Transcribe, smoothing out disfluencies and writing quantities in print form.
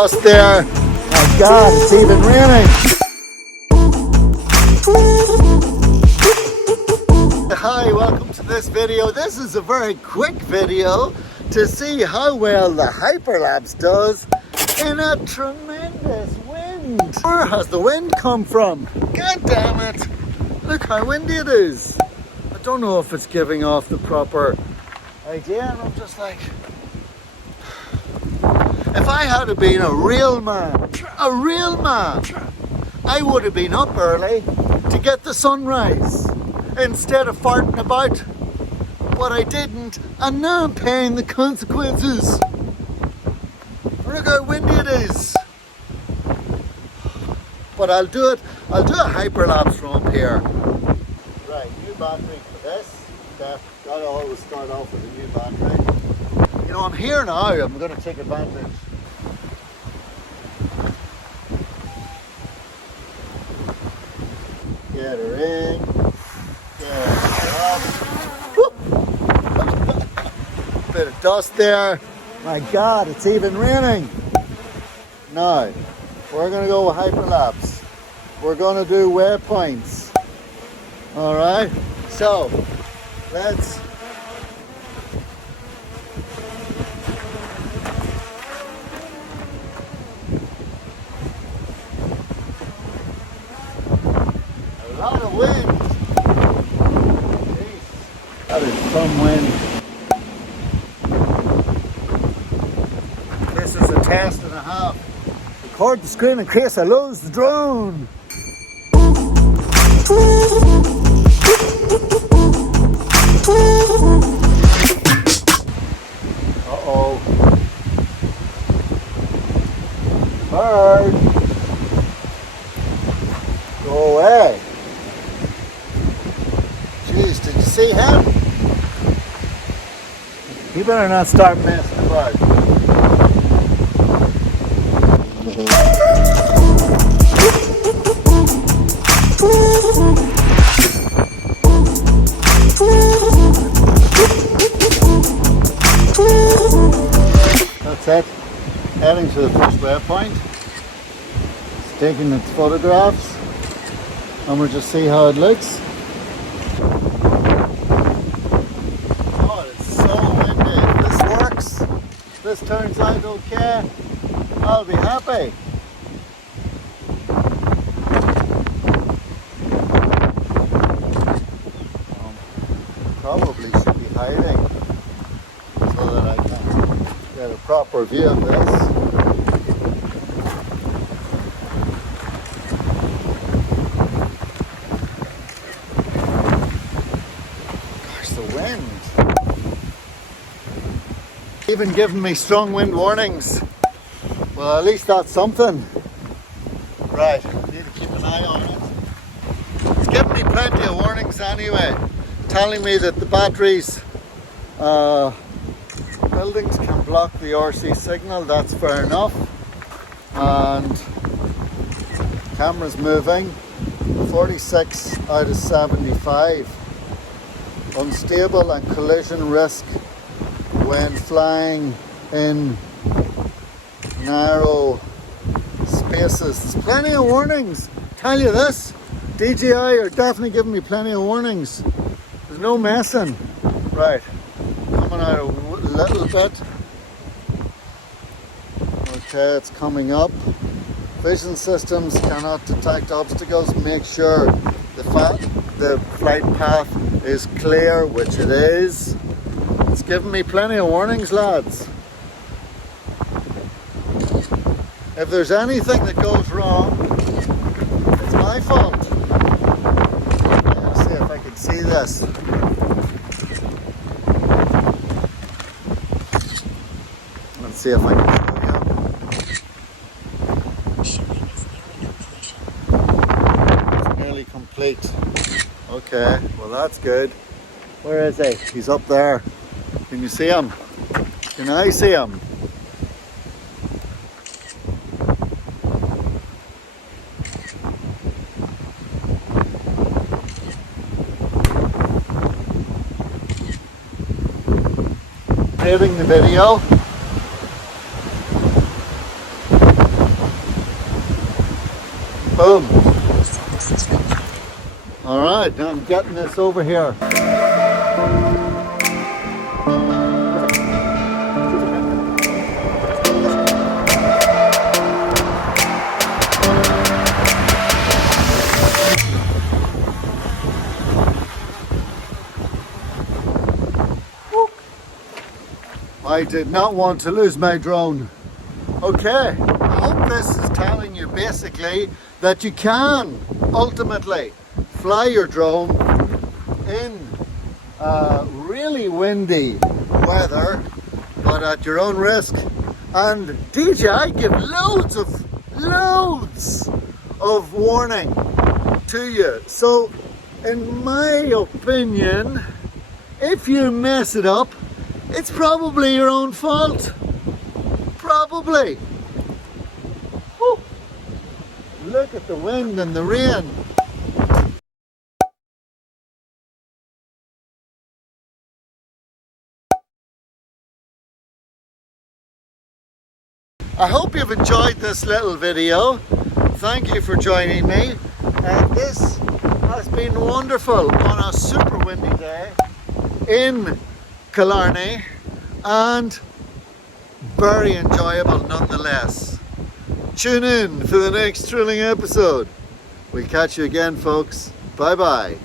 dust there. My God, it's even raining. Hi, welcome to this video. This is a very quick video to see how well the hyperlapse does in a tremendous wind. Where has the wind come from? God damn it. Look how windy it is. I don't know if it's giving off the proper idea, and I'm just like, if I had been a real man, I would have been up early to get the sunrise instead of farting about. But I didn't, and now I'm paying the consequences. Look how windy it is. But I'll do a hyperlapse from up here. Right, new battery for this. Gotta always start off with a new battery. You know, I'm here now, I'm gonna take advantage. Get her in. Get her up. Bit of dust there. My God, it's even raining. Now, we're going to go with hyperlapse. We're going to do waypoints. Alright, so let's a lot of wind. Jeez. That is some wind. This is a test and a half. Record the screen in case I lose the drone. Uh-oh. Bird. Go away. Jeez, did you see him? You better not start messing about. That's it. Heading to the first waypoint. It's taking its photographs, and we'll just see how it looks. Oh, it's so windy. If this works, this turns out okay, I'll be happy. Probably should be hiding so that I can get a proper view of this. Gosh, the wind. Even giving me strong wind warnings. Well, at least that's something. Right, need to keep an eye on it. It's giving me plenty of warnings anyway, telling me that the batteries, buildings can block the RC signal. That's fair enough. And camera's moving. 46 out of 75. Unstable and collision risk when flying in narrow spaces. There's plenty of warnings. Tell you this, DJI are definitely giving me plenty of warnings. There's no messing. Right, coming out a little bit. Okay, it's coming up. Vision systems cannot detect obstacles. Make sure the flight path is clear, which it is. It's giving me plenty of warnings, lads. If there's anything that goes wrong, it's my fault. Let's see if I can see this. Let's see if I can show you. It's nearly complete. Okay, well that's good. Where is he? He's up there. Can you see him? Can I see him? Saving the video. Boom. All right, now I'm getting this over here. I did not want to lose my drone. Okay, I hope this is telling you basically that you can ultimately fly your drone in really windy weather, but at your own risk. And DJI give loads of warning to you. So in my opinion, if you mess it up, it's probably your own fault. Probably. Woo. Look at the wind and the rain. I hope you've enjoyed this little video. Thank you for joining me. And this has been wonderful on a super windy day in Killarney, and very enjoyable nonetheless. Tune in for the next thrilling episode. We'll catch you again, folks. Bye bye.